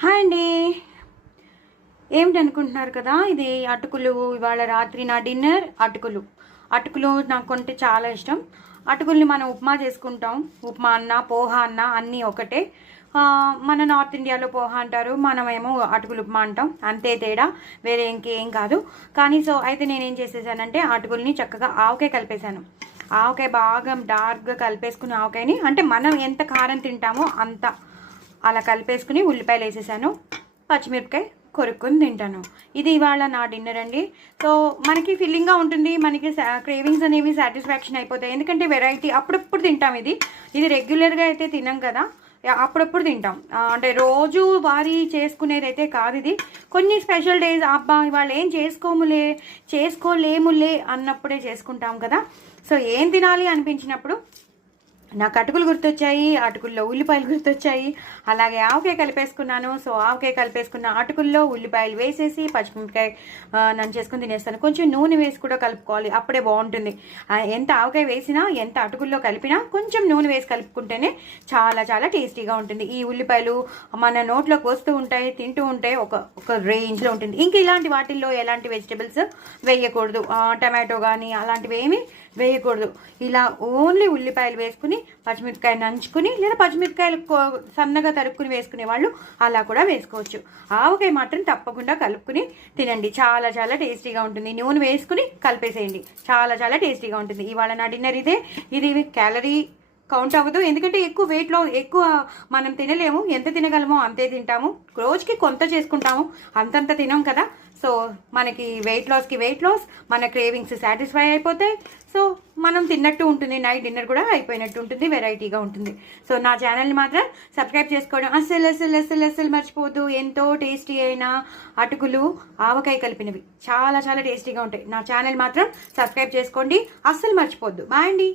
Hi అండి. ఏమిటి అనుకుంటున్నారు కదా, ఇది అటుకులు. ఇవాళ రాత్రి నా డిన్నర్ అటుకులు. అటుకులు నాకు అంటే చాలా ఇష్టం. అటుకుల్ని మనం ఉప్మా చేసుకుంటాం. ఉప్మా అన్న పోహా అన్న అన్నీ ఒకటే. మన నార్త్ ఇండియాలో పోహా అంటారు, మనమేమో అటుకులు ఉప్మా అంటాం. అంతే తేడా, వేరే ఇంకేం కాదు. కానీ అయితే నేనేం చేసేసానంటే అటుకుల్ని చక్కగా ఆవకాయ కలిపేశాను. ఆవకాయ బాగా డార్క్గా కలిపేసుకుని, ఆవకాయని అంటే మనం ఎంత కారం తింటామో అంత అలా కలిపేసుకుని ఉల్లిపాయలు వేసేసాను, పచ్చిమిరపకాయ కొరుక్కొని తింటాను. ఇది ఇవాళ నా డిన్నర్ అండి. సో మనకి ఫిల్లింగ్గా ఉంటుంది, మనకి క్రేవింగ్స్ అనేవి సాటిస్ఫాక్షన్ అయిపోతాయి. ఎందుకంటే వెరైటీ అప్పుడప్పుడు తింటాం. ఇది రెగ్యులర్గా అయితే తినం కదా, అప్పుడప్పుడు తింటాం. అంటే రోజు వారి చేసుకునేది అయితే కాదు ఇది. కొన్ని స్పెషల్ డేస్, అబ్బా ఇవాళ ఏం చేసుకోలేములే అన్నప్పుడే చేసుకుంటాం కదా. సో ఏం తినాలి అనిపించినప్పుడు నాకు అటుకులు గుర్తొచ్చాయి, అటుకుల్లో ఉల్లిపాయలు గుర్తొచ్చాయి. అలాగే ఆవకాయ కలిపేసుకున్నాను. సో ఆవకాయ కలిపేసుకున్న అటుకుల్లో ఉల్లిపాయలు వేసేసి పచ్చిమిరపకాయ నన్ను చేసుకుని తినేస్తాను. కొంచెం నూనె వేసి కూడా కలుపుకోవాలి, అప్పుడే బాగుంటుంది. ఎంత ఆవకాయ వేసినా, ఎంత అటుకుల్లో కలిపినా కొంచెం నూనె వేసి కలుపుకుంటేనే చాలా చాలా టేస్టీగా ఉంటుంది. ఈ ఉల్లిపాయలు మన నోట్లోకి వస్తూ ఉంటాయి, తింటూ ఉంటే ఒక రేంజ్లో ఉంటుంది. ఇంకా ఇలాంటి వాటిల్లో ఎలాంటి వెజిటబుల్స్ వేయకూడదు, టమాటో కానీ అలాంటివి ఏమీ వేయకూడదు. ఇలా ఓన్లీ ఉల్లిపాయలు వేసుకుని పచ్చిమిరపకాయ నంచుకుని, లేదా పచ్చిమిరపకాయలు సన్నగా తరుక్కుని వేసుకునే వాళ్ళు అలా కూడా వేసుకోవచ్చు. ఆవకాయ మాత్రం తప్పకుండా కలుపుకుని తినండి, చాలా చాలా టేస్టీగా ఉంటుంది. నూనె వేసుకుని కలిపేసేయండి, చాలా చాలా టేస్టీగా ఉంటుంది. ఇవాళ నా డిన్నర్ ఇదే. ఇది క్యాలరీ కౌంట్ అవ్వదు, ఎందుకంటే ఎక్కువ మనం తినలేము. ఎంత తినగలమో అంతే తింటాము. రోజుకి కొంత చేసుకుంటాము, అంతంత తినాం కదా. సో మనకి వెయిట్ లాస్, మన క్రేవింగ్స్ సాటిస్ఫై అయిపోతాయి. సో మనం తిన్నట్టు ఉంటుంది, నైట్ డిన్నర్ కూడా అయిపోయినట్టు ఉంటుంది, వెరైటీగా ఉంటుంది. సో నా ఛానల్ని మాత్రం సబ్స్క్రైబ్ చేసుకోవడం అస్సలు మర్చిపోవద్దు. ఎంతో టేస్టీ అయిన అటుకులు ఆవకాయ కలిపినవి చాలా చాలా టేస్టీగా ఉంటాయి. నా ఛానల్ మాత్రం సబ్స్క్రైబ్ చేసుకోండి, అస్సలు మర్చిపోవద్దు. బాయ్ అండి.